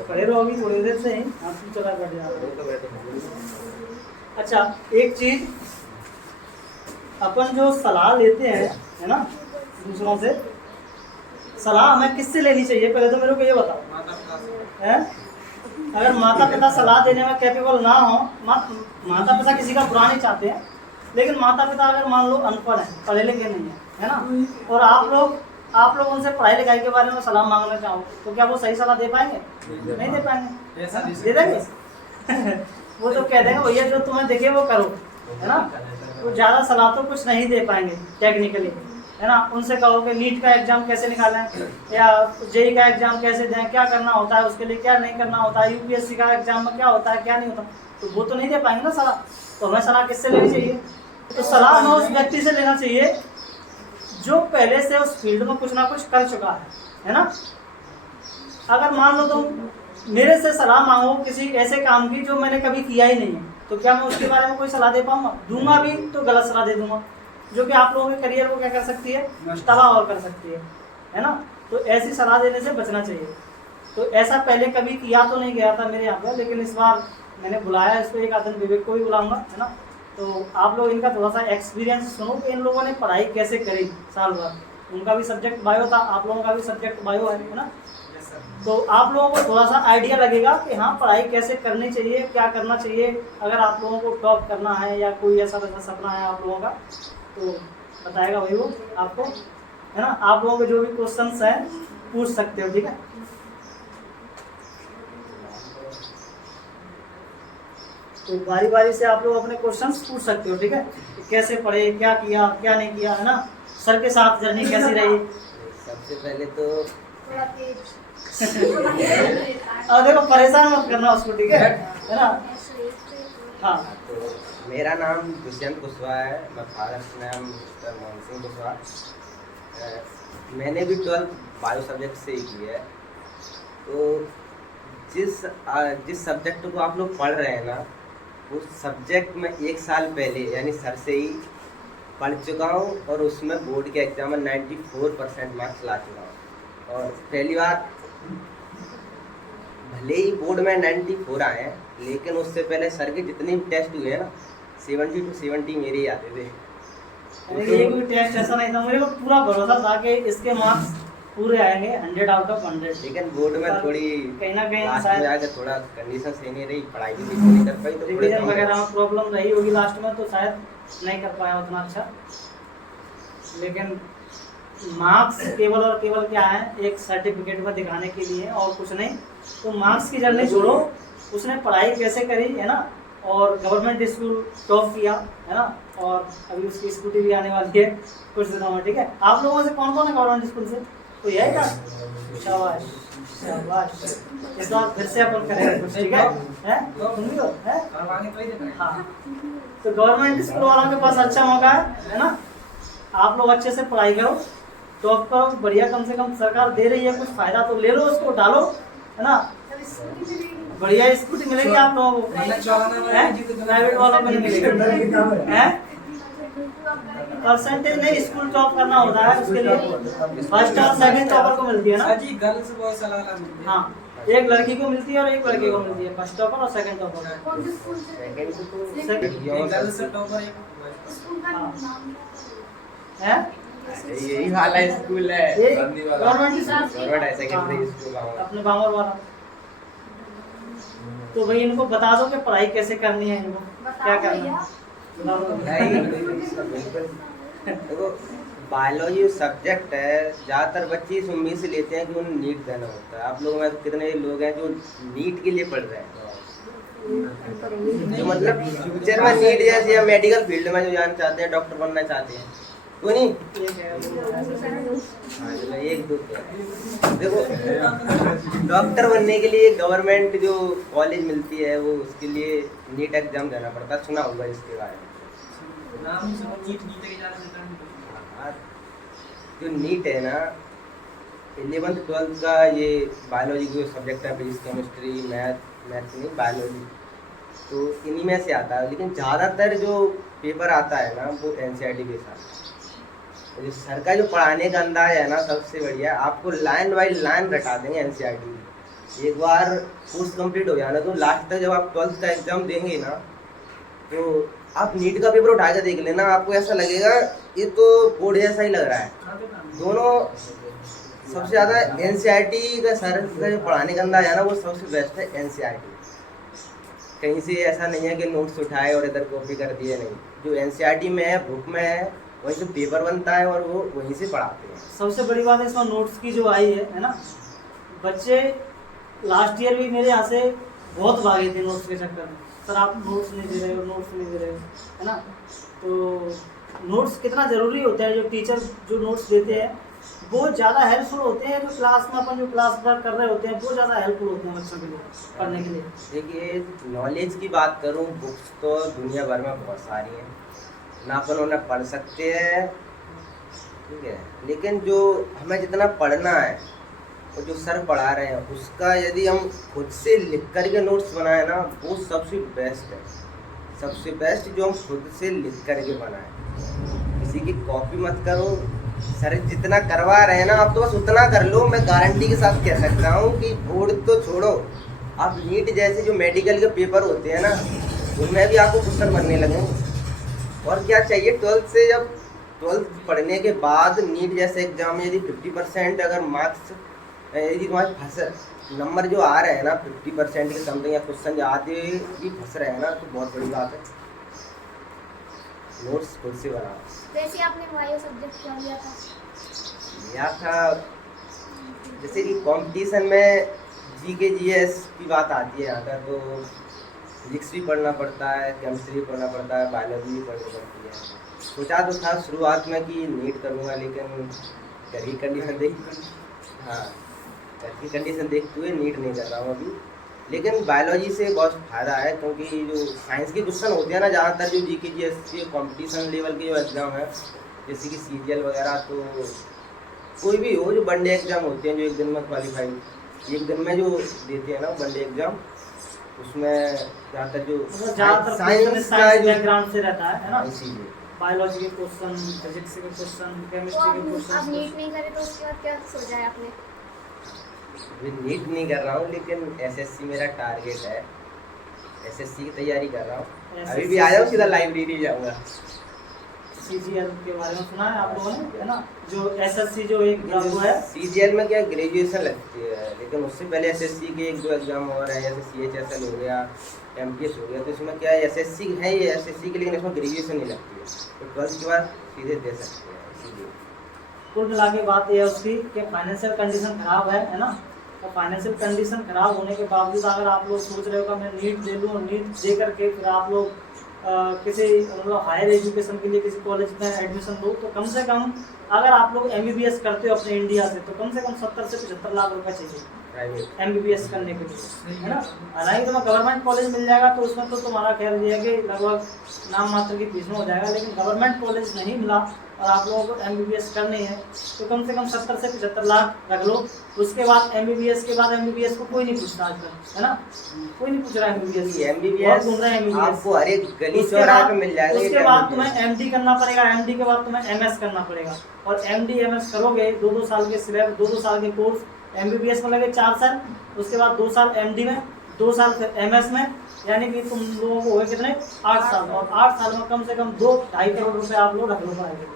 खड़े रहोगी थोड़ी देर से ही आप चला कर जाओ। अच्छा, एक चीज अपन जो सलाह लेते हैं है ना दूसरों से, सलाह हमें किससे लेनी चाहिए पहले तो मेरे को ये बताओ है? अगर माता पिता सलाह देने में कैपेबल ना हो, माता पिता किसी का बुरा नहीं चाहते हैं, लेकिन माता पिता अगर मान लो अनपढ़ हैं, पढ़े लिखे नहीं है ना, और आप लोग उनसे पढ़ाई लिखाई के बारे में सलाह मांगना चाहो तो क्या वो सही सलाह दे पाएंगे? नहीं दे पाएंगे। दे देंगे? वो तो कह देंगे भैया जो तुम्हें दिखे वो करो, है ना। वो ज़्यादा सलाह तो कुछ नहीं दे पाएंगे टेक्निकली, है ना। उनसे कहो कि नीट का एग्जाम कैसे निकालें या जेई का एग्जाम कैसे दें, क्या करना होता है उसके लिए, क्या नहीं करना होता है, यूपीएससी का एग्जाम में क्या होता है क्या नहीं होता, तो वो तो नहीं दे पाएंगे ना सलाह। तो हमें सलाह किससे लेनी चाहिए? तो सलाह हमें उस व्यक्ति से लेना चाहिए जो पहले से उस फील्ड में कुछ ना कुछ कर चुका है ना। अगर मान लो तुम मेरे से सलाह मांगो किसी ऐसे काम की जो मैंने कभी किया ही नहीं है, तो क्या मैं उसके बारे में कोई सलाह दे पाऊंगा? दूंगा भी तो गलत सलाह दे दूंगा, जो कि आप लोगों के करियर को क्या कर सकती है, तबाह और कर सकती है ना। तो ऐसी सलाह देने से बचना चाहिए। तो ऐसा पहले कभी किया तो नहीं गया था मेरे यहाँ पर, लेकिन इस बार मैंने बुलाया इसको, एक आदमी विवेक को भी बुलाऊंगा, है ना। तो आप लोग इनका थोड़ा सा एक्सपीरियंस सुनो कि इन लोगों ने पढ़ाई कैसे करी साल भर। उनका भी सब्जेक्ट बायो था, आप लोगों का भी सब्जेक्ट बायो है ना। तो आप लोगों को थोड़ा सा आइडिया लगेगा कि हाँ पढ़ाई कैसे करनी चाहिए, क्या करना चाहिए अगर आप लोगों को टॉप करना है या कोई ऐसा वैसा सपना है आप लोगों का, तो बताएगा भाई वो आपको, है ना। आप लोगों के जो भी क्वेश्चंस हैं पूछ सकते हो, ठीक है। तो बारी बारी से आप लोग अपने क्वेश्चंस पूछ सकते हो, ठीक है। कैसे पढ़े, क्या किया, क्या नहीं किया, है ना। सर के साथ जर्नी कैसी रही? सबसे पहले तो और देखो परेशान मत करना उसको, ठीक है ना। हाँ, तो मेरा नाम दुष्यंत कुशवाहा है, मैं फादर नाम मिस्टर मोहन सिंह कुशवाहा। मैंने भी 12th बायो सब्जेक्ट से ही की है। तो जिस सब्जेक्ट को आप लोग पढ़ रहे हैं ना, उस सब्जेक्ट में 1 साल पहले यानी सर से ही पढ़ चुका हूँ और उसमें बोर्ड के एग्जाम में 94% मार्क्स ला चुका हूँ। और पहली बात, भले ही बोर्ड में 94 आए हैं, लेकिन उससे पहले सर के जितने भी टेस्ट हुए हैं ना 70 to 70 मेरे ही आते थे। एक भी टेस्ट ऐसा नहीं था, मेरे को पूरा भरोसा था कि इसके मार्क्स पूरे आएंगे 100 out of 100। लेकिन बोर्ड में थोड़ी कहीं ना कहीं लास्ट में आके थोड़ा कंडीशन सही नहीं रही, पढ़ाई भी नहीं कर पाई, तो रिवीजन वगैरह में प्रॉब्लम रही होगी लास्ट में, तो शायद नहीं कर पाया उतना अच्छा। लेकिन मार्क्स केवल और केवल क्या है, एक सर्टिफिकेट में दिखाने के लिए और कुछ नहीं। तो मार्क्स की जर्नी छोड़ो, उसने पढ़ाई कैसे करी, है ना। और गवर्नमेंट स्कूल टॉप किया, है ना। और अभी उसकी स्कूटी भी आने वाली है कुछ दिनों में, ठीक है। आप लोगों से कौन कौन है गवर्नमेंट स्कूल से? तो यही था, शाबाश शाबाश। इस बार फिर से अपन करेंगे कुछ, ठीक है तुम भी हो, है? हाँ, तो गवर्नमेंट स्कूल वालों के पास अच्छा मौका है ना। आप लोग अच्छे से पढ़ाई करो, टॉप करो, बढ़िया, कम से कम सरकार दे रही है कुछ, फायदा तो ले लो, उसको डालो, है ना। बढ़िया स्कूटी मिलेगी आप लोगों को, प्राइवेट वालों को नहीं मिलेगी। परसेंटेज नहीं, स्कूल टॉप करना होता है, उसके लिए फर्स्ट और सेकंड टॉपर को मिलती है ना। गर्ल्स बॉयज अलग मिलती है। हाँ, एक लड़की को मिलती है और एक लड़के को मिलती है, फर्स्ट टॉपर और सेकंड टॉपर। गर्ल्स टॉपर है, यही वाला स्कूल है, गवर्नमेंट गवर्नमेंट सेकेंडरी स्कूल अपने बामर वाला। तो भाई इनको बता दो कि पढ़ाई कैसे करनी है, इनको क्या करना है। देखो, बायोलॉजी सब्जेक्ट है, ज़्यादातर बच्चे इस उम्मीद से लेते हैं कि उन्हें नीट देना होता है। आप लोगों में कितने लोग हैं जो नीट के लिए पढ़ रहे हैं, जो मतलब फ्यूचर में नीट जैसे या मेडिकल फील्ड में जो जाना चाहते हैं, डॉक्टर बनना चाहते हैं, तो नहीं एक दो। देखो, डॉक्टर बनने के लिए गवर्नमेंट जो कॉलेज मिलती है, वो उसके लिए नीट एग्जाम देना पड़ता है, सुना होगा इसके बारे में। जो नीट है ना, 11th 12th का ये बायोलॉजी के सब्जेक्ट है, फिजिक्स केमिस्ट्री मैथ मैथ नहीं, बायोलॉजी, तो इन्हीं में से आता है। लेकिन ज़्यादातर जो पेपर आता है ना वो एनसीईआरटी बेस आता है। तो जो सर का जो पढ़ाने का अंदाज है ना सबसे बढ़िया, आपको लाइन बाई लाइन रटा देंगे एनसीईआरटी। एक बार कोर्स कंप्लीट हो जाना तो लास्ट तक जब आप 12th का एग्ज़ाम देंगे ना, तो आप नीट का पेपर उठा के देख लेना, आपको ऐसा लगेगा ये तो बोर्ड जैसा ही लग रहा है। दोनों सबसे ज़्यादा एनसीईआरटी का सर का जो पढ़ाने का अंदाज है ना वो सबसे बेस्ट है एनसीईआरटी। कहीं से ऐसा नहीं है कि नोट्स उठाए और इधर कॉपी कर दिए, नहीं, जो एनसीईआरटी में है, बुक में है, वहीं से पेपर बनता है और वो वहीं से पढ़ाते हैं। सबसे बड़ी बात है इसमें नोट्स की जो आई है ना, बच्चे लास्ट ईयर भी मेरे यहाँ से बहुत भागे थे नोट्स के चक्कर में, सर आप नोट्स नहीं दे रहे हो, नोट्स नहीं दे रहे हो, है ना। तो नोट्स कितना ज़रूरी होता है, जो टीचर जो नोट्स देते हैं वो ज़्यादा हेल्पफुल होते हैं, जो क्लास में अपन जो क्लास वर्क कर रहे होते हैं वो ज़्यादा हेल्पफुल होते हैं बच्चों के लिए पढ़ने के लिए। देखिए नॉलेज की बात करूँ, बुक्स तो दुनिया भर में बहुत सारी हैं, ना अपन उन्हें पढ़ सकते हैं, ठीक है, लेकिन जो हमें जितना पढ़ना है और जो सर पढ़ा रहे हैं उसका यदि हम खुद से लिख कर के नोट्स बनाए ना वो सबसे बेस्ट है। सबसे बेस्ट जो हम खुद से लिख कर के बनाए, किसी की कॉपी मत करो। सर जितना करवा रहे हैं ना आप तो बस उतना कर लो। मैं गारंटी के साथ कह सकता हूँ कि बोर्ड तो छोड़ो, आप नीट जैसे जो मेडिकल के पेपर होते हैं ना उनमें भी आपको क्वेश्चन बनने लगे। और क्या चाहिए, 12th से जब 12th पढ़ने के बाद नीट जैसे एग्जाम में यदि 50% अगर मार्क्स यदि तुम्हारे फंस नंबर जो आ रहे हैं ना 50% के समथिंग, या क्वेश्चन आते भी फंस रहे हैं ना, तो बहुत बड़ी बात है। नोट्स खुद से बनाओ। जैसे आपने बायो सब्जेक्ट क्यों लिया था? लिया था जैसे कि कंपटीशन में जीके जीएस की बात आती है यहाँ पर, तो फिजिक्स भी पढ़ना पड़ता है, केमिस्ट्री भी पढ़ना पड़ता है, बायोलॉजी भी पढ़नी पड़ती है। सोचा तो था शुरुआत में कि नीट करूँगा, लेकिन घर की कंडीशन देखते हुए नीट नहीं कर रहा हूँ अभी। लेकिन बायोलॉजी से बहुत फ़ायदा है, क्योंकि जो साइंस के क्वेश्चन होते हैं ना ज़्यादातर जो जीके जीएस के कंपटीशन लेवल के जो एग्ज़ाम है, जैसे कि सीजीएल वगैरह, तो कोई भी हो जो वनडे एग्ज़ाम होते हैं जो एक दिन में क्वालिफाई, एक दिन में जो देते हैं ना वनडे एग्ज़ाम, उसमें ज़्यादातर जो साइंस बैकग्राउंड से रहता है ना, इसीलिए बायोलॉजी के क्वेश्चन, फिजिक्स के क्वेश्चन, केमिस्ट्री के क्वेश्चन। अब नीट नहीं करे तो उसके बाद क्या सोचा है आपने? अभी नीट नहीं कर रहा हूँ, लेकिन एसएससी मेरा टारगेट है, एसएससी की तैयारी कर रहा हूँ। अभी भी आ जाओ, सीधा लाइब्रेरी जाऊँगा। सीजीएल के बारे में सुना है आप लोगों ने, है ना, जो एसएससी जो एक वो है। सीजीएल में क्या ग्रेजुएशन लगती है, लेकिन उससे पहले एसएससी के एक दो एग्जाम और हैं, जैसे सीएचएसएल हो गया, एमटीएस हो गया, तो इसमें क्या है एसएससी है, ये एसएससी के, लेकिन इसमें ग्रेजुएशन नहीं लगती है, तो 12th के बाद सीधे दे सकते हैं। इसीलिए कुल मिला के बात यह है उसकी कि फाइनेंशियल कंडीशन खराब है ना, और फाइनेंशियल कंडीशन खराब होने के बावजूद अगर आप लोग सोच रहे हो कि मैं नीट दे लूँ, और नीट दे करके फिर आप लोग किसी मतलब हायर एजुकेशन के लिए किसी कॉलेज में एडमिशन लो, तो कम से कम अगर आप लोग एमबीबीएस करते हो अपने इंडिया से, तो कम 70 से 75 लाख रुपए चाहिए एमबीबीएस करने के लिए, है ना। हालांकि तुम्हें गवर्नमेंट कॉलेज मिल जाएगा तो उसमें तो तुम्हारा ख्याल ये है कि लगभग नाम मात्र की फीस में हो जाएगा, लेकिन गवर्नमेंट कॉलेज नहीं मिला और आप लोगों को एमबीबीएस करनी है तो कम से कम 70 से 75 लाख रख लो। उसके बाद एमबीबीएस के बाद एमबीबीएस को कोई नहीं पूछता आजकल, है ना, कोई नहीं पूछ रहा एमबीबीएस आपको हर एक गली चौराहे पे मिल जाएगा। उसके बाद तुम्हें एमडी करना पड़ेगा, एमडी के बाद तुम्हें एमएस करना पड़ेगा, और एमडी एमएस करोगे 2-2 साल के सिलेबस, 2-2 साल के कोर्स। एमबीबीएस में लगे 4 साल, उसके बाद 2 साल एमडी में, 2 साल फिर एमएस में, यानी कि तुम लोगों को हो गए कितने 8 साल, और 8 साल में कम से कम 2-2.5 करोड़ रुपए आप लोग रख लो पढ़ाई के लिए।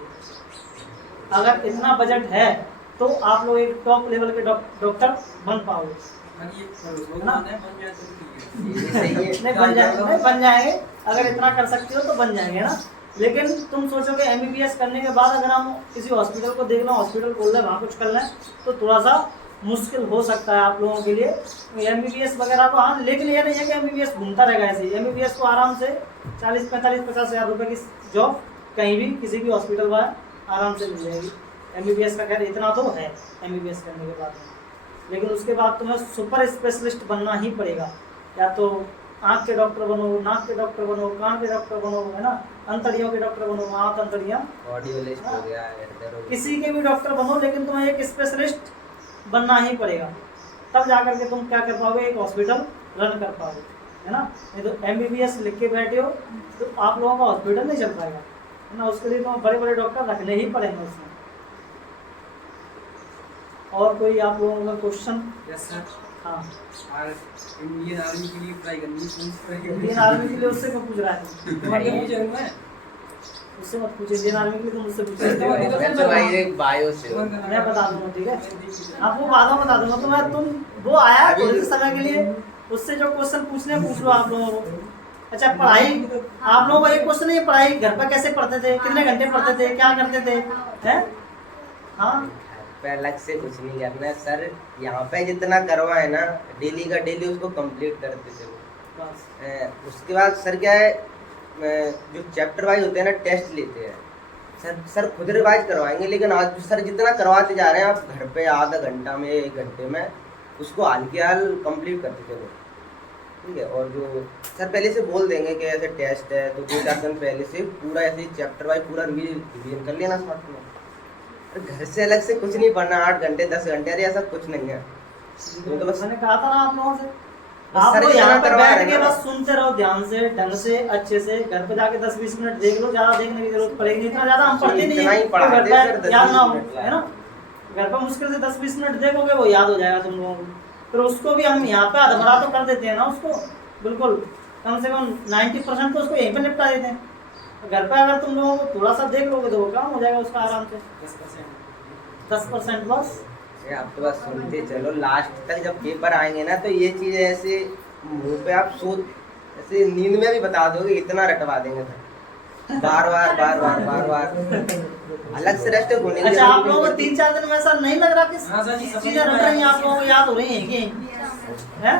अगर इतना बजट है तो आप लोग एक टॉप लेवल के डॉक्टर बन पाओगे, है ना। नहीं बन जाएंगे, अगर इतना कर सकते हो तो बन जाएंगे ना। लेकिन तुम सोचोगे एमबीबीएस करने के बाद अगर हम किसी हॉस्पिटल को देखना, हॉस्पिटल खोल लें, वहाँ कुछ कर लें, तो थोड़ा सा मुश्किल हो सकता है आप लोगों के लिए एमबीबीएस वगैरह को। हाँ, लेकिन ये नहीं है कि एमबीबीएस घूमता रहेगा ऐसे ही। एमबीबीएस को आराम से 40-45-50 हज़ार रुपये की जॉब कहीं भी किसी भी हॉस्पिटल में आराम से मिल जाएगी। एमबीबीएस का खैर इतना तो है एमबीबीएस करने के बाद में, लेकिन उसके बाद तुम्हें सुपर स्पेशलिस्ट बनना ही पड़ेगा। या तो आँख के डॉक्टर बनो, नाक के डॉक्टर बनो, कान के डॉक्टर बनो, है ना, अंतड़ियों के डॉक्टर बनो, आँख अंतड़ियाँ, ऑडियोलिस्ट हो गया, किसी के भी डॉक्टर बनो, लेकिन तुम्हें एक स्पेशलिस्ट बनना ही पड़ेगा। तब जाकर के तुम क्या कर पाओगे, एक हॉस्पिटल रन कर पाओगे, है ना। नहीं तो MBBS लिख के बैठे हो तो आप लोगों का हॉस्पिटल नहीं चल पाएगा, है ना। उसके लिए तो बड़े बड़े डॉक्टर रखने ही पड़ेंगे उसमें। और कोई आप लोगों का क्वेश्चन? Yes sir. हाँ, और इंडियन आर्मी के लिए ट्राई करनी है। इंडियन आर्मी के लिए उससे क्यों पूछ रहा है? तुम्हारे मुझे मैं उससे मत पूछे, इंडियन आर्मी के लिए तो मुझसे पूछे। तो भाई एक बायो से हो। मैं बता दूंगा, ठीक है, आपको बाद में बता दूंगा। तो मैं तुम वो आया थोड़े से समय के लिए, उससे जो क्वेश्चन पूछने पूछ लो आप लोगों को। अच्छा, पढ़ाई आप लोगों को एक क्वेश्चन है, पढ़ाई घर पर कैसे पढ़ते थे, कितने घंटे पढ़ते थे, क्या करते थे, हैं? हाँ, पे अलग से कुछ नहीं करना है सर, यहाँ पे जितना करवाए ना डेली का डेली उसको कंप्लीट करते चलो। बस उसके बाद सर क्या है, जो चैप्टर वाइज होते हैं ना टेस्ट लेते हैं सर खुद रिवाइज करवाएंगे, लेकिन आज सर जितना करवाते जा रहे हैं आप घर पे आधा घंटा में 1 घंटे में उसको हाल के हाल कंप्लीट करते चलो, ठीक है। और जो सर पहले से बोल देंगे कि ऐसे टेस्ट है तो 2-4 दिन पहले से पूरा ऐसे चैप्टर वाइज पूरा रिवीजन कर लेना साथ में। घर से अलग से कुछ नहीं पढ़ना, 8 घंटे 10 घंटे, अरे ऐसा कुछ नहीं है। तो बस मैंने कहा था ना आप लोगों से, बस आप सर लोग ये यहाँ ना पर करवा बैठ रहे के हैं ना। बस सुनते रहो ध्यान से, ढंग से, अच्छे से। घर पे जाके 10-20 मिनट देख लो, ज्यादा देखने की जरूरत पड़ेगी, इतना ज्यादा हम पढ़ते नहीं इतना ही है पढ़ा घर दे पे फिर 10-20 याद ना हो, मिनट है ना। घर पर मुश्किल से 10-20 मिनट देखोगे वो याद हो जाएगा तुम लोगों को। फिर उसको भी हम यहाँ पे अधमरा तो कर देते हैं ना उसको, बिल्कुल कम से कम 90% तो उसको यहीं पे निपटा देते हैं। घर पे अगर तुम लोगों को थोड़ा सा देख लोगे तो वो काम हो जाएगा उसका आराम से, 10% बस। ये आप तो बस सुनते चलो, लास्ट तक जब पेपर आएंगे ना तो ये चीज़ ऐसे मुंह पे आप सोच ऐसे नींद में भी बता दोगे, इतना रटवा देंगे सर, बार बार अलग से रेस्ट होने की अच्छा, आप जरूरत लोगों को नहीं पड़ती। 3-4 दिन में ऐसा नहीं लग रहा कि हाँ सर जी, चीजें रट रही हैं, आप लोगों को याद हो रही हैं कि हैं?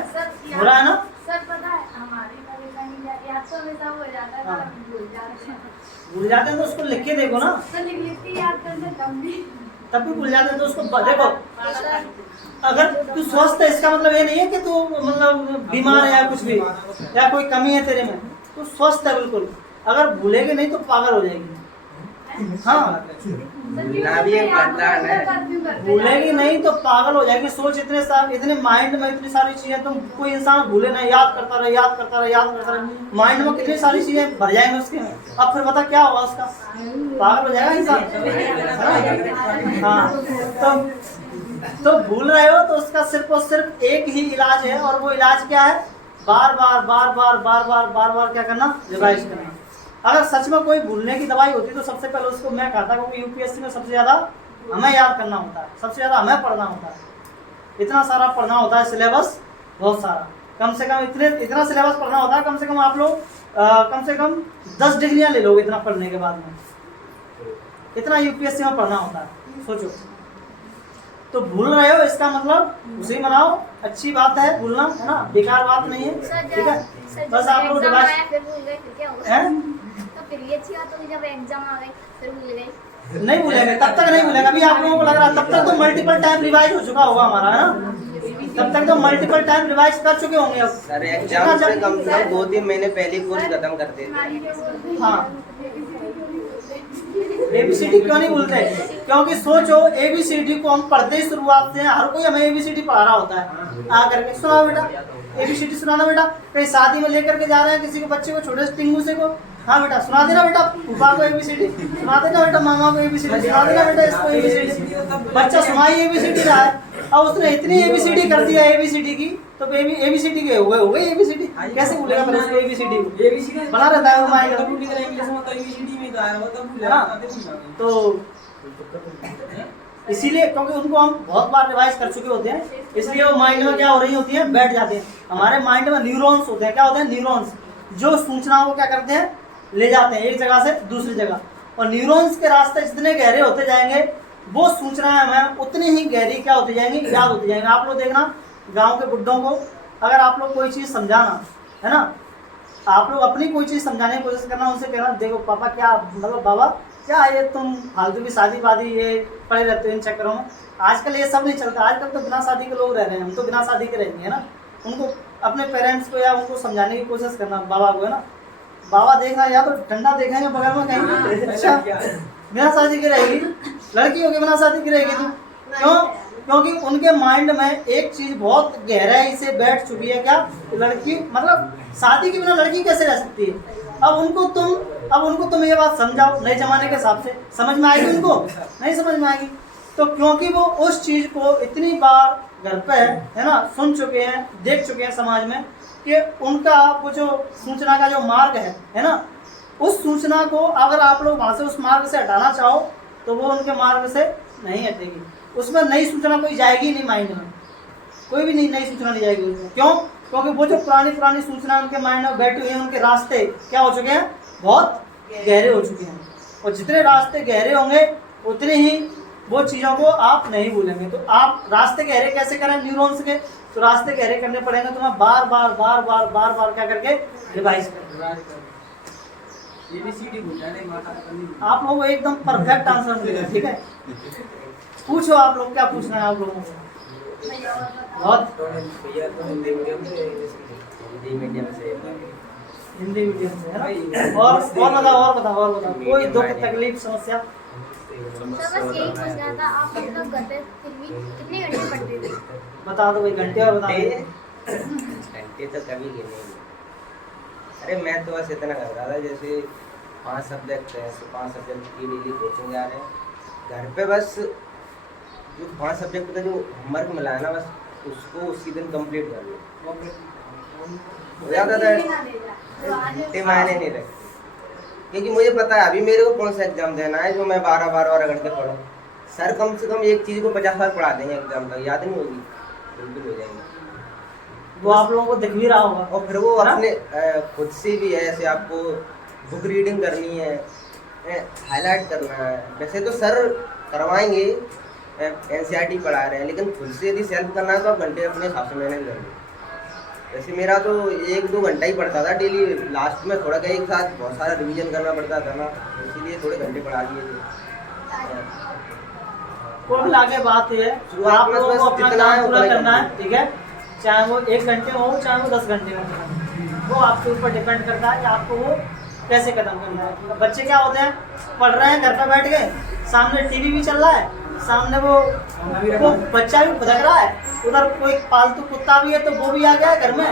हो रहा है ना? सर पता है हमारी परेशानी याद तो हमेशा हो जाता है, हाँ। भूल जाते हैं। भूल जाते हैं तो उसको लिख के देखो ना, सर लिखती याद करते तब भी भूल जाते हैं तो उसको देखो। अगर तू स्वस्थ है इसका मतलब ये नहीं है कि तू मतलब बीमार है या कुछ भी, या कोई कमी है तेरे में। तू स्वस्थ है बिल्कुल, अगर भूलेगी नहीं तो पागल हो जाएगी। हाँ, भूलना भी एक वरदान है। भूलेगी नहीं तो पागल हो जाएगी। सोच, इतने माइंड में इतनी सारी चीजें, तुम कोई इंसान भूले नहीं, याद करता रहे, माइंड में कितनी सारी चीजें भर जाएंगे उसके। अब फिर बता क्या होगा उसका, पागल हो जाएगा इंसान। हाँ, तो भूल रहे हो तो उसका सिर्फ और सिर्फ एक ही इलाज है, और वो इलाज क्या है? बार बार क्या करना? रिवाइज करना। अगर सच में कोई भूलने की दवाई होती तो सबसे पहले उसको मैं कहता, क्योंकि यूपीएससी में सबसे ज्यादा हमें याद करना होता है, सबसे ज्यादा हमें पढ़ना होता है। इतना सारा पढ़ना होता है, सिलेबस बहुत सारा, कम से कम इतना सिलेबस पढ़ना होता है। कम से कम आप लोग कम से कम 10 डिग्रियां ले लोगे इतना पढ़ने के बाद में, इतना यूपीएससी में पढ़ना होता है, सोचो। तो भूल रहे हो इसका मतलब खुशी मनाओ, अच्छी बात है भूलना, है ना, बेकार बात नहीं है, ठीक है। बस आप लोग तो फिर ये अच्छी बात होगी, जब एग्जाम आ गई फिर भूल गए। नहीं भूलेंगे, तब तक नहीं भूलेंगे। अभी आप लोगों को लग रहा है तब तक तो मल्टीपल टाइम रिवाइज हो चुका होगा हमारा, है ना, तब तक तो मल्टीपल टाइम रिवाइज कर चुके होंगे। अब सर एग्जाम से कम 2-3 महीने पहले कोर्स खत्म कर देते। हाँ, एबीसीडी क्यों नहीं भूलते? क्योंकि सोचो, एबीसीडी को हम पढ़ते ही शुरुआत से, हर कोई हमें एबीसीडी पढ़ा रहा होता है। आ करके सुनाओ बेटा, एबीसीडी सुनाना बेटा। कहीं शादी में लेकर के जा रहे हैं किसी को, बच्चे को, छोटे से टिंगू से को, हाँ बेटा सुना देना बेटा, फूफा को एबीसीडी सुना देना बेटा, मामा को एबीसीडी सुना देना बेटा, इसको एबीसीडी। बच्चा सुनाई एबीसीडी रहा है, अब उसने इतनी एबीसीडी कर दिया एबीसीडी की, तो एबीसीडी के हो गई एबीसीडी, कैसे भूलेगा फिर उसको एबीसीडी बना रहता है वो माइंड में। तो इसीलिए, क्योंकि उनको हम बहुत बार रिवाइज कर चुके होते हैं, इसलिए वो माइंड में क्या हो रही होती है, बैठ जाते हैं। हमारे माइंड में न्यूरॉन्स होते हैं, क्या होते हैं? न्यूरॉन्स, जो सूचनाओं को क्या करते हैं, ले जाते हैं एक जगह से दूसरी जगह। और न्यूरॉन्स के रास्ते जितने गहरे होते जाएंगे, वो सूचनाएं हमें उतनी ही गहरी क्या होती जाएंगी, याद होती जाएंगी। आप लोग देखना, गाँव के बुड्ढों को अगर आप लोग कोई चीज़ समझाना है ना, आप लोग अपनी कोई चीज़ समझाने की कोशिश करना, उनसे कहना, देखो पापा क्या मतलब बाबा क्या ये तुम फालतू की शादी वादी ये पड़े रहते हो इन चक्करों में, आजकल ये सब नहीं चलता। आजकल तो बिना शादी के लोग रह रहे हैं, हम तो बिना शादी के रहेंगे, है ना। उनको अपने पेरेंट्स को या उनको समझाने की कोशिश करना, बाबा को, है ना। बाबा देखना या तो ठंडा देखेंगे बगल में कहीं, अच्छा बिना शादी की रहेगी, लड़की होगी बिना शादी की रहेगी तू, क्यों? क्योंकि उनके माइंड में एक चीज बहुत गहराई से बैठ चुकी है, क्या लड़की मतलब शादी के बिना लड़की कैसे रह सकती है। अब उनको तुम ये बात समझाओ नए जमाने के हिसाब से, समझ में आएगी उनको? नहीं समझ में आएगी। तो क्योंकि वो उस चीज को इतनी बार घर पे है ना सुन चुके हैं, देख चुके हैं समाज में, कि उनका वो जो सूचना का जो मार्ग है ना, उस सूचना को अगर आप लोग वहां से उस मार्ग से हटाना चाहो तो वो उनके मार्ग से नहीं हटेगी। उसमें नई सूचना कोई जाएगी नहीं, माइंड में कोई भी नई सूचना नहीं जाएगी उसमें। क्यों? क्योंकि वो जो पुरानी सूचना उनके माइंड में बैठी हुई है, उनके रास्ते क्या हो चुके हैं, बहुत गहरे हो चुके हैं। और जितने रास्ते गहरे होंगे उतने ही वो चीज़ों को आप नहीं भूलेंगे। तो आप रास्ते गहरे कैसे करें न्यूरॉन्स के? तो रास्ते गहरे करने पड़ेंगे तुम्हें बार बार क्या करके रिवाइज करें। आप लोगों को एकदम परफेक्ट आंसर मिलेगा, ठीक है। पूछो आप लोग, क्या पूछना है आप लोगों को? बहुत हिंदी मीडियम से है ना। और बताओ कोई दुख तकलीफ समस्या? सर बस यही पूछना था, आप मतलब घर पे फिल्मी कितने घंटे पढ़ते थे? बता दो भाई, घंटे और बता दो। घंटे तो कभी गिने नहीं। अरे मैं तो बस इतना कर रहा था, जैसे 5 सब्जेक्ट हैं तो 5 सब्जेक्ट की डेली कोचिंग जा रहे हैं। घर पे बस जो 5 सब्जेक्ट का जो होमवर्क मिला है ना, बस उसको उसी दिन कंप्लीट कर लो। ज़्यादातर घंटे मायने नहीं रखते, क्योंकि मुझे पता है अभी मेरे को कौन सा एग्जाम देना है जो मैं 12 घंटे पढ़ूँ। सर कम से कम एक चीज़ को 50 बार पढ़ा देंगे, एग्जाम तक याद नहीं होगी, बिल्कुल हो जाएगी। वो आप लोगों को दिख भी रहा होगा। और फिर वो अपने खुद से भी है, ऐसे आपको बुक रीडिंग करनी है, हाईलाइट करना है। वैसे तो सर करवाएंगे, एनसीईआरटी पढ़ा रहे हैं, लेकिन खुद से यदि सेल्फ करना है तो आप घंटे अपने हिसाब से मैनेज करेंगे। वैसे मेरा तो 1-2 घंटा ही पढ़ता था डेली, लास्ट में थोड़ा एक साथ बहुत सारा रिवीजन करना पड़ता था ना, इसीलिए थोड़े घंटे पढ़ा दिए थे। कुल आगे बात है, आप लोगों को अपना काम पूरा करना है, ठीक है। चाहे वो 1 घंटे में हो, चाहे वो 10 घंटे में हो, वो आपके ऊपर डिपेंड करता है कि आपको वो कैसे खत्म करना है। बच्चे क्या होते हैं, पढ़ रहे हैं, घर पे बैठ गए, सामने टीवी भी चल रहा है, सामने वो बच्चा भी भटक रहा है, उधर कोई पालतू कुत्ता भी है तो वो भी आ गया है घर में,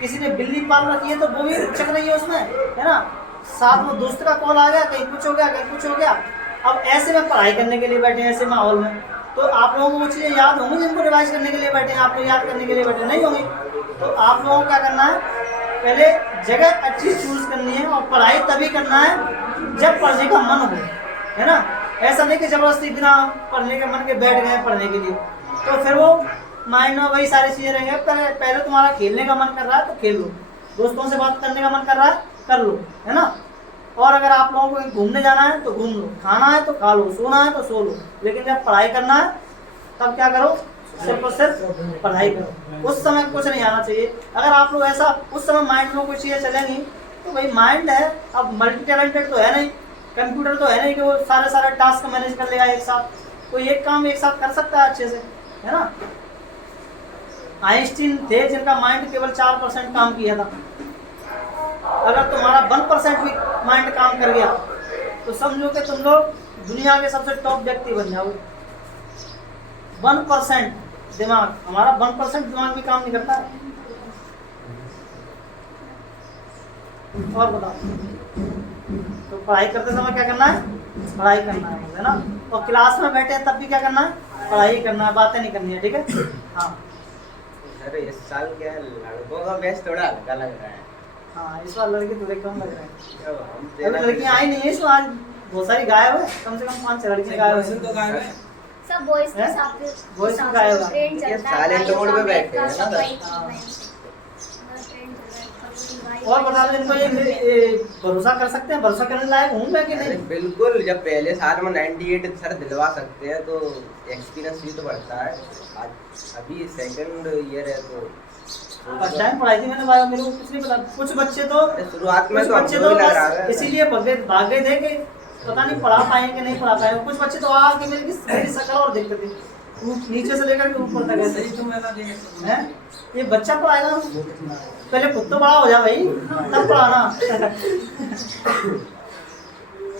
किसी ने बिल्ली पाल रखी है तो वो भी चक रही है उसमें, है ना। साथ में दोस्त का कॉल आ गया, कहीं कुछ हो गया। अब ऐसे में पढ़ाई करने के लिए बैठे हैं, ऐसे माहौल में, तो आप लोगों को वो चीज़ें याद होंगी जिनको रिवाइज करने के लिए बैठे हैं, आप लोग याद करने के लिए बैठे नहीं होंगे। तो आप लोगों को क्या करना है, पहले जगह अच्छी चूज करनी है, और पढ़ाई तभी करना है जब पढ़ने का मन हो, है ना। ऐसा नहीं कि जबरदस्ती बिना पढ़ने के मन के बैठ गए पढ़ने के लिए, तो फिर वो माइंड में वही सारी चीज़ें रहेंगे। पहले तुम्हारा खेलने का मन कर रहा है तो खेल लो, दोस्तों से बात करने का मन कर रहा है कर लो, है ना। और अगर आप लोगों को घूमने जाना है तो घूम लो, खाना है तो खा लो, सोना है तो सो लो, लेकिन जब पढ़ाई करना है तब क्या करो, सिर्फ और सिर्फ पढ़ाई करो। उस समय कुछ नहीं आना चाहिए। अगर आप लोग ऐसा उस समय माइंड में कुछ चीज़ें चलेंगी तो भाई माइंड है, अब मल्टी टैलेंटेड तो है नहीं, कंप्यूटर तो है नहीं कि वो सारे टास्क मैनेज कर लेगा एक साथ, कोई एक काम एक साथ कर सकता है अच्छे से, है ना। आइंस्टीन थे जिनका माइंड केवल 4% काम किया था। अगर तुम्हारा 1% भी माइंड काम कर गया तो समझो कि तुम लोग दुनिया के सबसे टॉप व्यक्ति बन जाओगे। 1% दिमाग, हमारा 1% दिमाग भी काम नहीं करता है। और बताओ, तो पढ़ाई करते समय क्या करना है, पढ़ाई करना है ना। और क्लास में बैठे हैं तब भी क्या करना है, पढ़ाई करना है, बातें नहीं करनी है, ठीक है। हाँ अरे इस साल क्या है, लड़कों का बैच थोड़ा हल्का लग रहा है। हाँ, इस बार लड़के थोड़े कम लग रहे हैं। हम अभी लड़कियां आई नहीं है इस बार, बहुत सारी गायब है, कम से कम 5-6 लड़कियां गायब है। सब बॉयज के साथ बॉयज को गायब है। ट्रेन चलता है, साइलेंट मोड पे बैठे हैं ना। और बता दो इनको, ये भरोसा कर सकते हैं, भरोसा करने लायक हूँ मैं कि नहीं? बिल्कुल, जब पहले साल में 98 सर दिलवा सकते हैं तो एक्सपीरियंस भी तो बढ़ता है। आज अभी सेकंड ईयर है तो फर्स्ट टाइम पढ़ाई थी मैंने, मेरे को कुछ नहीं पता। कुछ बच्चे तो शुरुआत में कुछ तो बच्चे तो बस इसीलिए भाग गए थे कि पता नहीं पढ़ा पाए कि नहीं पढ़ा पाए। कुछ बच्चे तो आके मेरी शक्ल और देखते थे, नीचे से लेकर के ऊपर तक ऐसे हैं। ये बच्चा पढ़ाएगा, पहले खुद तो बड़ा हो जा भाई तब पढ़ाना।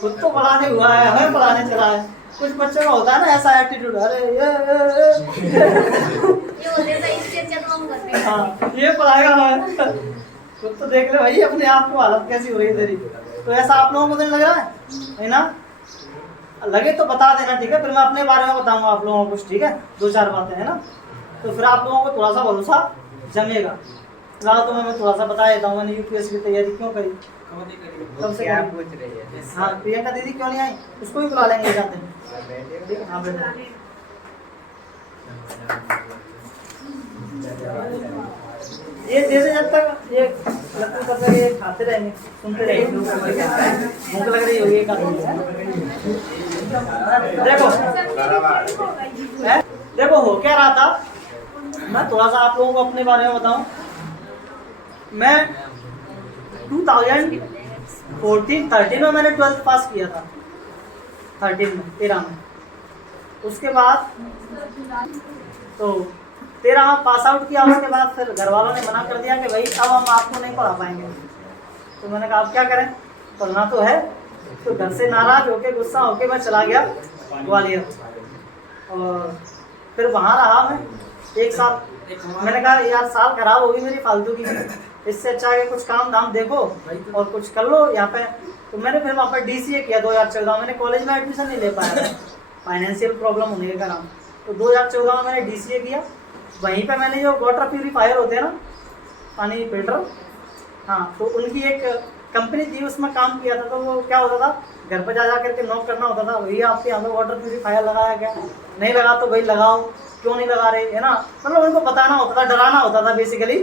खुद तो पढ़ाने हुआ है, हमें पढ़ाने चला है। कुछ बच्चों का होता है ना ऐसा एटीट्यूड, अरे ये ये होते हैं इससे अच्छा तो हम करते हैं। हाँ ये पढ़ाएगा हमारा। खुद तो देख ले भाई अपने आप को हालत कैसी हो रही है तेरी। तो ऐसा आप लोगों को तो नहीं लग रहा है ना? लगे तो बता देना, ठीक है? फिर मैं अपने बारे में बताऊंगा आप लोगों को कुछ, ठीक है? 2-4 बातें है ना, तो फिर आप लोगों को थोड़ा सा भरोसा जमेगा। फिलहाल तो मैं थोड़ा सा बता देता हूँ मैंने यूपीएससी की तैयारी क्यों करी, कब से क्या करी। पूछ रही है? हाँ प्रियंका दीदी क्यों नहीं आई, उसको भी बुला लेंगे जाते हैं, ठीक है? हाँ बेटा ये जैसे जब तक ये लड्डू तब तक ये खाते रहेंगे, सुनते रहेंगे, भूख लग रही होगी एक आदमी को। देखो देखो हो क्या रहा था, मैं थोड़ा सा आप लोगों को अपने बारे में बताऊं। मैं 2014-13 में मैंने 12th पास किया था, 13 में। उसके बाद तो 13 में पास आउट किया। उसके बाद फिर घर वालों ने मना कर दिया कि भाई अब हम आपको नहीं पढ़ा पाएंगे। तो मैंने कहा अब क्या करें, पढ़ना तो है। तो घर से नाराज होके, गुस्सा होके मैं चला गया ग्वालियर, और फिर वहाँ रहा मैं 1 साल। मैंने कहा यार साल खराब होगी मेरी फालतू की, इससे अच्छा है कुछ काम धाम देखो और कुछ कर लो यहाँ पे। तो मैंने फिर वहाँ पर DCA किया 2014 में। मैंने कॉलेज में एडमिशन नहीं ले पाया, फाइनेंशियल प्रॉब्लम होने के कारण। तो 2014 में मैंने DCA किया। वहीं पे मैंने जो वाटर प्यूरीफायर होते हैं ना, पानी फिल्टर, हाँ, तो उनकी एक कंपनी थी, उसमें काम किया था। तो वो क्या होता था, घर पर जा करके नॉक करना होता था, भैया आपके यहाँ पे वाटर प्यूरीफायर लगाया क्या, नहीं लगा तो भाई लगाओ, क्यों नहीं लगा रहे, है ना? मतलब उनको बताना होता था, डराना होता था बेसिकली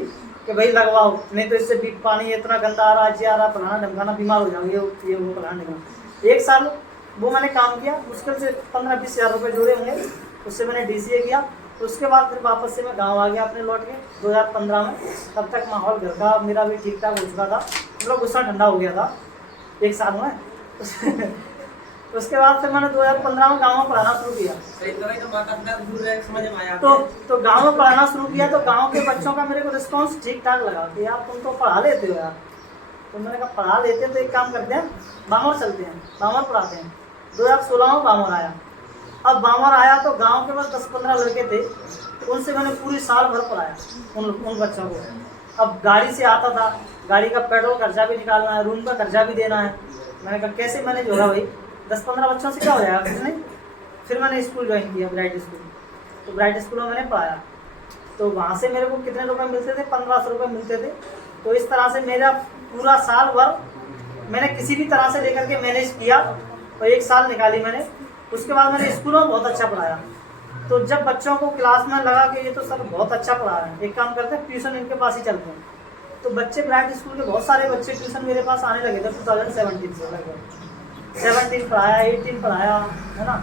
कि भाई लगवाओ, नहीं तो इससे भी पानी इतना गंदा आ रहा है, आ रहा, फलाना ढमकाना, बीमार हो जाओगे, ये वो फलाना ढमकाना। 1 साल वो मैंने काम किया, मुश्किल से 15-20 हज़ार रुपये जोड़े होंगे, उससे मैंने DCA किया। उसके बाद फिर वापस से मैं गांव आ गया अपने लौट के 2015 में। तब तक माहौल घर का मेरा भी ठीक ठाक हो चुका था, मतलब गुस्सा ठंडा हो गया था 1 साल में। उसके बाद फिर मैंने 2015 में गाँव में पढ़ाना शुरू किया। तो गाँव में पढ़ाना शुरू किया, तो गाँव के बच्चों का मेरे को रिस्पॉन्स ठीक ठाक लगा कि यार तुम तो पढ़ा लेते हो यार। तो मैंने कहा पढ़ा लेते तो एक काम करते हैं, बामर चलते हैं, बामर पढ़ाते हैं। 2016 में बामर आया। अब बामर आया तो गांव के बस 10-15 लड़के थे, उनसे मैंने पूरी साल भर पढ़ाया उन बच्चों को। अब गाड़ी से आता था, गाड़ी का पेट्रोल खर्चा भी निकालना है, रूम का खर्चा भी देना है। मैंने कहा कैसे मैनेज होगा भाई, 10-15 बच्चों से क्या हो जाएगा कुछ नहीं। फिर मैंने स्कूल ज्वाइन किया, ब्राइट स्कूल। तो ब्राइट स्कूल में मैंने पढ़ाया। तो वहाँ से मेरे को कितने रुपए मिलते थे, 1500 रुपये मिलते थे। तो इस तरह से मेरा पूरा साल भर मैंने किसी भी तरह से लेकर के मैनेज किया, और 1 साल निकाली मैंने। उसके बाद मैंने स्कूलों में बहुत अच्छा पढ़ाया। तो जब बच्चों को क्लास में लगा कि ये तो सर बहुत अच्छा पढ़ा रहे हैं, एक काम करते हैं ट्यूशन इनके पास ही चलते हैं। तो बच्चे ब्राइट स्कूल के बहुत सारे बच्चे ट्यूशन मेरे पास आने लगे थे 2017 से। लगभग 17 पढ़ाया, 18 पढ़ाया, है ना।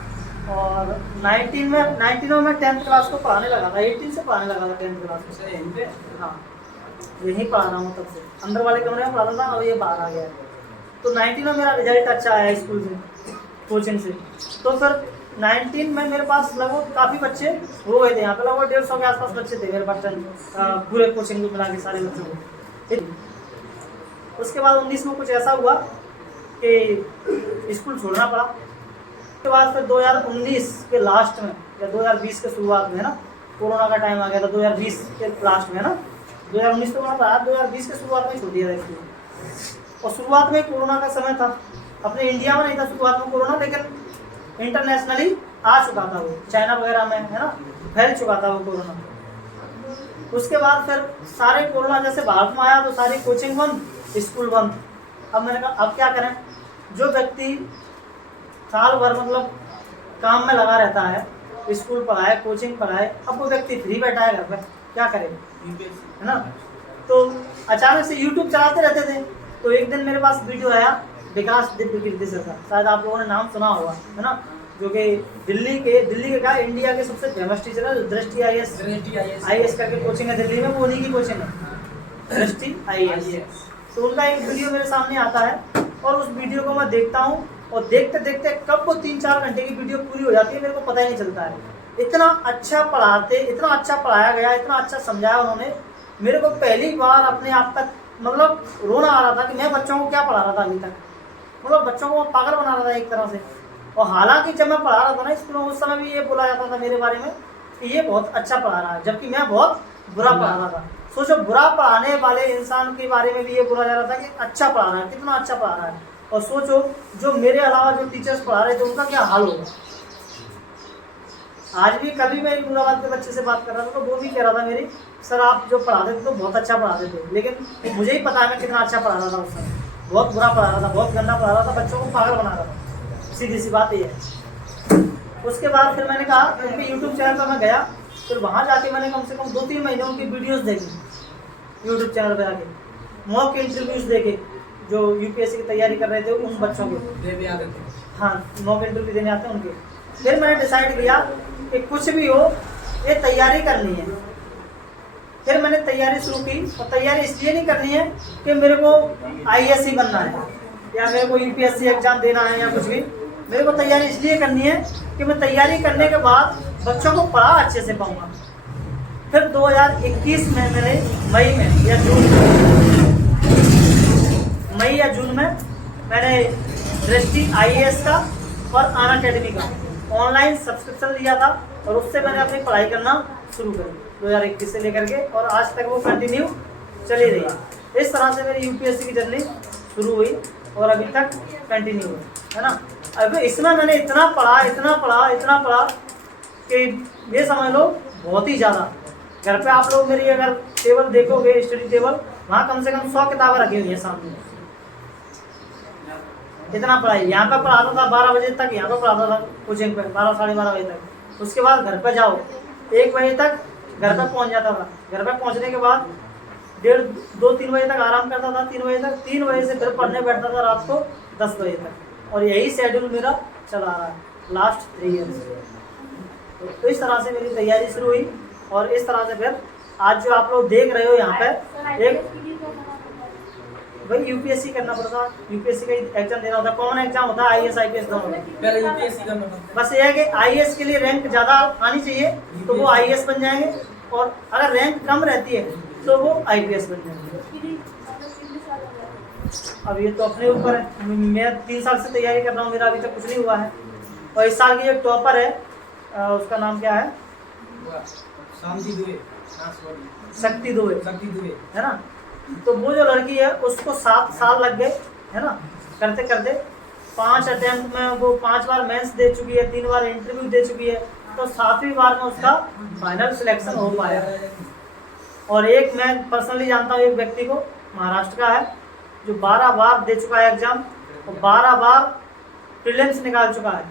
और 19 में मैं 10th क्लास को पढ़ाने लगा था, 18 से पढ़ाने लगा था 10th क्लास को। हाँ यहीं पढ़ा रहा हूँ तब से, अंदर वाले कमरे में पढ़ाता था, अब ये बाहर आ गया है। तो 19 में मेरा रिजल्ट अच्छा आया स्कूल से, कोचिंग से। तो फिर 19 में मेरे पास लगभग काफ़ी बच्चे हो गए थे, यहाँ पे लगभग 150 के आसपास बच्चे थे मेरे पास, पूरे कोचिंग को मिला के सारे बच्चों को। उसके बाद 19 में कुछ ऐसा हुआ कि स्कूल छोड़ना पड़ा। उसके बाद फिर 2019 के लास्ट में या 2020 के शुरुआत में, है ना, कोरोना का टाइम आ गया था 2020 के लास्ट में, है ना। 2019 तो पढ़ा, 2020 के शुरुआत में छोड़ दिया था स्कूल। और शुरुआत में कोरोना का समय था, अपने इंडिया में नहीं था शुरुआत में कोरोना, लेकिन इंटरनेशनली आ चुका था वो, चाइना वगैरह में, है ना, फैल चुका था वो कोरोना। उसके बाद फिर सारे कोरोना जैसे भारत में आया तो सारी कोचिंग बंद, स्कूल बंद। अब मैंने कहा अब क्या करें, जो व्यक्ति साल भर मतलब काम में लगा रहता है, स्कूल पढ़ाए, कोचिंग पढ़ाए, अब वो व्यक्ति फ्री बैठा है घर पर, क्या करेगा, है ना। तो अचानक से यूट्यूब चलाते रहते थे, तो एक दिन मेरे पास वीडियो आया विकास दिव्य कीर्ति सर का, शायद आप लोगों ने नाम सुना होगा, है ना, जो कि दिल्ली के क्या इंडिया के सबसे फेमस टीचर है, दृष्टि IAS करके कोचिंग है दिल्ली में, वो उन्हीं की कोचिंग है, दृष्टि IAS। तो उनका एक वीडियो मेरे सामने आता है और उस वीडियो को मैं देखता हूँ, और देखते देखते कब वो 3-4 घंटे की वीडियो पूरी हो जाती है मेरे को पता ही नहीं चलता है। इतना अच्छा पढ़ाते, इतना अच्छा पढ़ाया गया, इतना अच्छा समझाया उन्होंने, मेरे को पहली बार अपने आप तक मतलब रोना आ रहा था कि मैं बच्चों को क्या पढ़ा रहा था अभी तक, मतलब बच्चों को पागल बना रहा था एक तरह से। और हालांकि जब मैं पढ़ा रहा था ना स्कूल में, उस समय भी ये बोला जाता था मेरे बारे में कि ये बहुत अच्छा पढ़ा रहा है, जबकि मैं बहुत बुरा पढ़ा रहा था। सोचो, बुरा पढ़ाने वाले इंसान के बारे में भी ये बोला जा रहा था कि अच्छा पढ़ा रहा है, कितना अच्छा पढ़ा रहा है। और सोचो, जो मेरे अलावा जो टीचर्स पढ़ा रहे थे उनका क्या हाल होगा। आज भी कभी मैं मुरादाबाद के बच्चे से बात कर रहा था तो वो भी कह रहा था मेरी, सर आप जो पढ़ाते थे तो बहुत अच्छा पढ़ाते थे, लेकिन मुझे ही पता है मैं कितना अच्छा पढ़ा रहा था उस समय। बहुत बुरा पढ़ा रहा था, बहुत गंदा पढ़ा रहा था, बच्चों को पागल बना रहा था, सीधी सी बात ये है। उसके बाद फिर मैंने कहा उनके यूट्यूब चैनल पर मैं गया, फिर वहाँ जाके मैंने कम से कम 2-3 महीने उनकी वीडियोस देखी यूट्यूब चैनल पर जाके, मॉक इंटरव्यूज़ देखे जो यूपीएससी की तैयारी कर रहे थे उन बच्चों के, हाँ मॉक इंटरव्यू देने आते हैं उनके। फिर मैंने डिसाइड किया कि कुछ भी हो ये तैयारी करनी है। फिर मैंने तैयारी शुरू की, और तैयारी इसलिए नहीं करनी है कि मेरे को आईएएस ही बनना है या मेरे को यूपीएससी एग्जाम देना है या कुछ भी। मेरे को तैयारी इसलिए करनी है कि मैं तैयारी करने के बाद बच्चों को पढ़ा अच्छे से पाऊंगा। फिर 2021 में मैंने मई या जून में मैंने दृष्टि आईएएस का और अनअकैडमी का ऑनलाइन सब्सक्रिप्शन लिया था, और उससे मैंने अपनी पढ़ाई करना शुरू करी 2021 से लेकर के, और आज तक वो कंटिन्यू चली रही। इस तरह से मेरी यूपीएससी की जर्नी शुरू हुई और अभी तक कंटिन्यू है ना। अब इसमें मैंने इतना पढ़ा कि ये समझ लो बहुत ही ज़्यादा। घर पे आप लोग मेरी अगर टेबल देखोगे, स्टडी टेबल, वहाँ कम से कम 100 किताबें रखी हुई हैं सामने। इतना पढ़ाई, यहाँ पे पढ़ाता था 12 बजे तक, यहाँ पे पढ़ाता था कोचिंग पे 12 साढ़े 12 बजे तक। उसके बाद घर पे जाओ 1 बजे तक घर पे पहुँच जाता था। घर पे पहुँचने के बाद 2-3 बजे तक आराम करता था, 3 बजे से फिर पढ़ने बैठता था रात को 10 बजे तक। और यही शेड्यूल मेरा चला रहा है लास्ट 3 ईयर्स। तो इस तरह से मेरी तैयारी शुरू हुई, और इस तरह से फिर आज जो आप लोग देख रहे हो यहाँ पे, एक भाई यूपीएससी करना पड़ता, यूपीएससी का एग्जाम देना होता, कॉमन एग्जाम होता है, आईएएस आईपीएस दोनों में। पहले यूपीएससी करना पड़ता। बस ये है कि आईएएस के लिए रैंक ज़्यादा आनी चाहिए तो वो आईएएस बन जाएंगे, और अगर रैंक कम रहती है तो वो आईपीएस बन जाएंगे। अब ये तो अपने ऊपर है। मैं 3 साल से तैयारी कर रहा हूँ, मेरा अभी तक कुछ नहीं हुआ है। और इस साल की एक टॉपर है, उसका नाम क्या है, शक्ति दुबे है ना। तो वो जो लड़की है उसको 7 साल लग गए है ना, करते करते 5 अटेम्प्ट में वो 5 बार मेंस दे चुकी है, 3 बार इंटरव्यू दे चुकी है, तो 7वीं बार में उसका फाइनल सिलेक्शन हो पाया। और एक मैं पर्सनली जानता हूँ एक व्यक्ति को, महाराष्ट्र का है, जो 12 बार दे चुका है एग्जाम, और 12 बार प्रीलिम्स निकाल चुका है,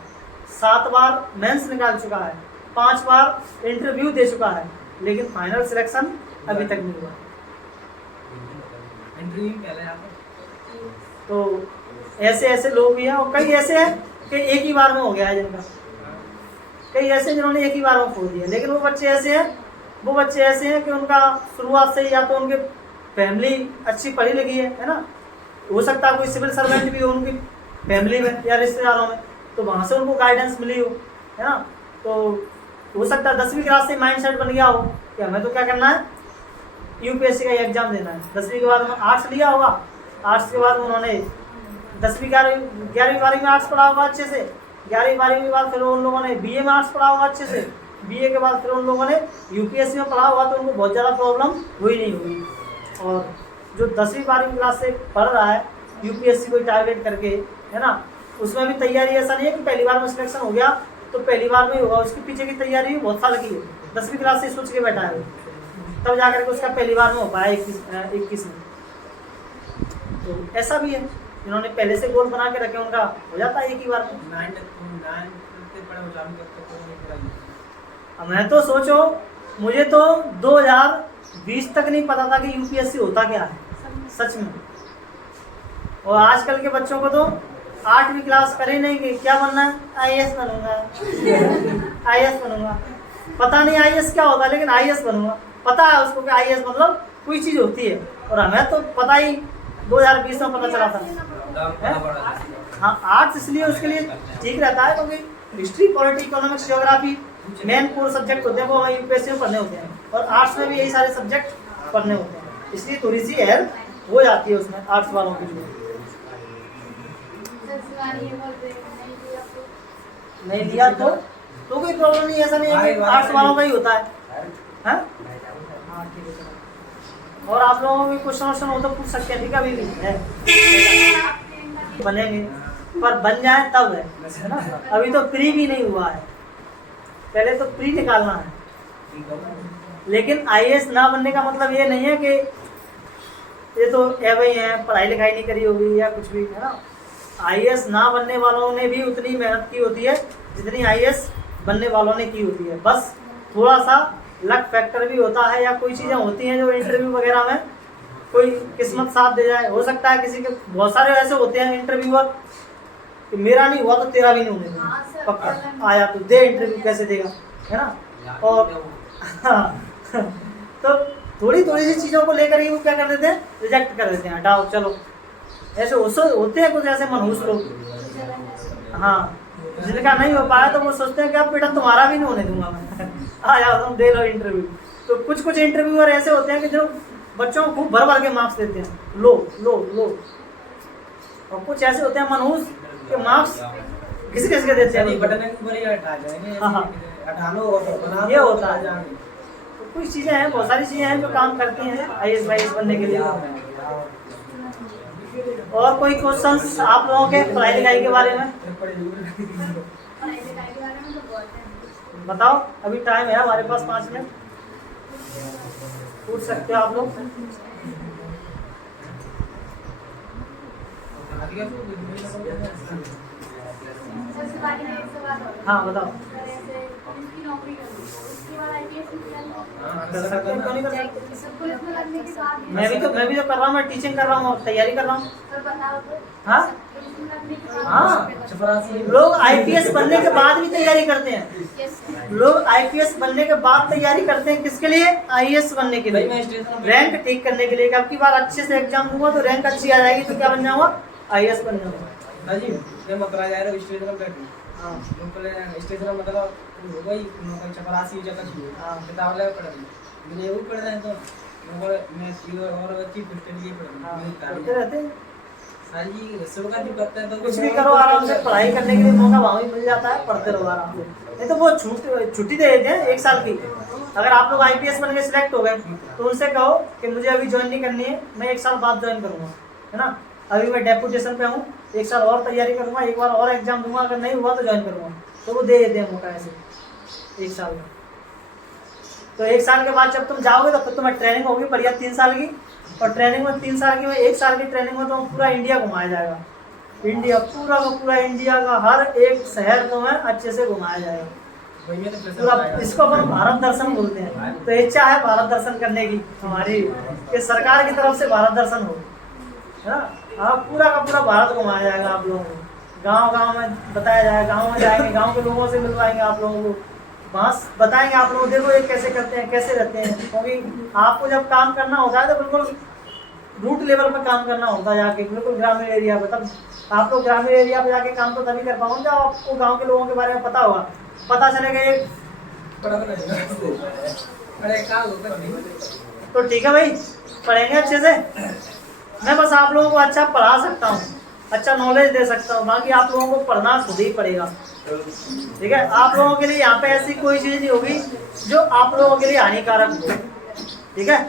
7 बार मेंस निकाल चुका है, 5 बार इंटरव्यू दे चुका है, लेकिन फाइनल सिलेक्शन अभी तक नहीं हुआ। तो ऐसे लोग भी हैं, और कई ऐसे हैं कि एक ही बार में हो गया है जिनका, कई ऐसे जिन्होंने एक ही बार में खो दिया। लेकिन वो बच्चे ऐसे हैं कि उनका शुरुआत से ही या तो उनके फैमिली अच्छी पढ़ी लिखी है ना, हो सकता है कोई सिविल सर्वेंट भी हो उनकी फैमिली में या रिश्तेदारों में, तो वहाँ से उनको गाइडेंस मिली हो है ना। तो हो सकता है 10वीं क्लास से माइंड सेट बन गया हो कि हमें तो क्या करना है, यूपीएससी का एग्जाम देना है। 10वीं के बाद आर्ट्स लिया होगा, आर्ट्स के बाद उन्होंने 10वीं 11वीं 12वीं में आर्ट्स पढ़ा होगा अच्छे से, 11वीं 12वीं के बाद फिर उन लोगों ने बीए में आर्ट्स पढ़ा होगा अच्छे से, बीए के बाद फिर उन लोगों ने यूपीएससी में पढ़ा होगा, तो उनको बहुत ज़्यादा प्रॉब्लम हुई नहीं हुई। और जो 10वीं 12वीं क्लास से पढ़ रहा है यूपीएससी को टारगेट करके है ना, उसमें भी तैयारी ऐसा नहीं है कि पहली बार में सिलेक्शन हो गया तो पहली बार में ही होगा, उसके पीछे की तैयारी भी बहुत साल की है। 10वीं क्लास से सोच के बैठा है तब जा करके उसका पहली बार में हो पाया 21 में। तो ऐसा भी है, जिन्होंने पहले से गोल बना के रखे उनका हो जाता है एक ही बार में। अब मैं तो सोचो, मुझे तो 2020 तक नहीं पता था कि यूपीएससी होता क्या है सच में। और आजकल के बच्चों को तो 8वीं क्लास कर ही नहीं कि क्या बनना है, आईएएस बनूंगा आईएएस बनूंगा। पता नहीं आईएएस क्या होता है, लेकिन आईएएस बनूंगा पता है उसको कि आईएएस मतलब कोई चीज़ होती है। और हमें तो पता ही 2020 में पता चला था। हाँ, आर्ट्स इसलिए उसके लिए ठीक रहता है क्योंकि history, polity, economics, geography main core subject होते हैं, वो हमें यूपीएससी में पढ़ने होते हैं। और आर्ट्स में भी यही सारे सब्जेक्ट पढ़ने होते हैं, इसलिए थोड़ी सी हेल्प हो जाती है उसमें आर्ट्स वालों के लिए। नहीं लिया तो कोई प्रॉब्लम नहीं, ऐसा नहीं है कि आर्ट्स वालों का ही होता है। हाँ ठीक है चलो। और आप लोगों को भी क्वेश्चन हो तो पूछ सकते हैं, ठीक है, अभी भी है बनेंगे, पर बन जाए तब है ना। अभी तो प्री भी नहीं हुआ है, पहले तो प्री निकालना है। लेकिन आईएएस ना बनने का मतलब ये नहीं है कि ये तो ऐसे ही है, पढ़ाई लिखाई नहीं करी होगी या कुछ भी, है ना। आईएएस ना बनने वालों ने भी उतनी मेहनत की होती है जितनी आईएएस बनने वालों ने की होती है। बस थोड़ा सा लक फैक्टर भी होता है, या कोई चीज़ें होती हैं जो इंटरव्यू वगैरह में कोई किस्मत साथ दे जाए। हो सकता है किसी के, बहुत सारे ऐसे होते हैं इंटरव्यूअर कि मेरा नहीं हुआ तो तेरा भी नहीं होने देगा, पक्का आया तो दे इंटरव्यू, कैसे देगा, है ना। और हाँ तो थोड़ी सी चीज़ों को लेकर ही वो क्या कर देते हैं, रिजेक्ट कर देते हैं, हटाओ चलो। ऐसे होते हैं कुछ ऐसे मनहूस लोग, हाँ, जिनका नहीं हो पाया तो वो सोचते हैं कि अब बेटा तुम्हारा भी नहीं होने दूंगा मैं आ जाओ तुम दे लो इंटरव्यू। तो कुछ इंटरव्यूअर ऐसे होते हैं कि जो बच्चों को खूब भर के मार्क्स देते हैं, लो लो लो। और कुछ ऐसे होते हैं मनहूस के मार्क्स किसी के देते हैं, ये होता है। तो कुछ चीज़ें हैं, बहुत सारी चीज़ें हैं जो काम करती हैं आईएएस वाईएएस बनने के लिए। और कोई क्वेश्चंस आप लोगों के पढ़ाई लिखाई के बारे में बताओ? अभी टाइम है हमारे पास 5 मिनट, पूछ सकते हो आप लोग। हाँ बताओ। मैं भी तो कर रहा हूँ, मैं टीचिंग कर रहा हूँ, तैयारी कर रहा हूँ। हाँ लोग आईपीएस बनने के बाद भी तैयारी करते हैं। लोग आईपीएस बनने के बाद तैयारी करते हैं किसके लिए? आईएएस बनने के लिए, रैंक ठीक करने के लिए। अब की बार अच्छे से एग्जाम दूंगा तो रैंक अच्छी आ जाएगी तो क्या बन जाऊंगा? आईएएस बन जाऊंगा। स्टेशन मतलब वही चपरासी जगह किताब ले पढ़ मैंने वो पढ़ रहे तो मैं और बच्ची पुस्तक लिए पढ़ते रहते सारी सब का जो करता है तो कुछ भी करो, आराम से पढ़ाई करने के लिए मौका वहाँ भी मिल जाता है, पढ़ते रहो आराम से। नहीं तो वो छुट्टी दे देते हैं 1 साल की। अगर आप लोग आईपीएस बन के सिलेक्ट हो गए तो उनसे कहो कि मुझे अभी ज्वाइन नहीं करनी है, मैं 1 साल बाद ज्वाइन करूँगा, है ना। अभी मैं डेपुटेशन पे हूँ, 1 साल और तैयारी करूँगा, एक बार और एग्जाम दूंगा, अगर नहीं हुआ तो ज्वाइन करूँगा। तो वो दे देते हैं मौका ऐसे 1 साल में। तो 1 साल के बाद जब तुम जाओगे तो फिर तुम्हें ट्रेनिंग होगी बढ़िया 3 साल की, और ट्रेनिंग में 3 साल की में 1 साल की ट्रेनिंग में तो पूरा इंडिया घुमाया जाएगा। इंडिया पूरा का पूरा, इंडिया का हर एक शहर तुम्हें अच्छे से घुमाया जाएगा पूरा। इसको अपन भारत दर्शन बोलते हैं। तो इच्छा है भारत दर्शन करने की हमारी, कि सरकार की तरफ से भारत दर्शन हो, है ना। हाँ पूरा का पूरा भारत घुमाया जाएगा आप लोगों को, गांव में बताया जाएगा, गांव में जाएंगे, गांव के लोगों से मिलवाएंगे आप लोगों को, वहाँ बताएंगे आप लोग देखो ये कैसे करते हैं, कैसे रहते हैं। क्योंकि आपको जब काम करना होता है तो बिल्कुल रूट लेवल पर काम करना होता है, जाके बिल्कुल ग्रामीण एरिया पर। तब आप लोग ग्रामीण एरिया पर जाके काम तो तभी कर पाओगे जब आपको गाँव के लोगों के बारे में पता होगा, पता चलेगा एक तो ठीक है भाई, पढ़ेंगे अच्छे से। मैं बस आप लोगों को अच्छा पढ़ा सकता हूँ, अच्छा नॉलेज दे सकता हूँ, बाकी आप लोगों को पढ़ना खुद ही पड़ेगा, ठीक है। आप लोगों के लिए यहाँ पे ऐसी कोई चीज़ नहीं होगी जो आप लोगों के लिए हानिकारक हो, ठीक है।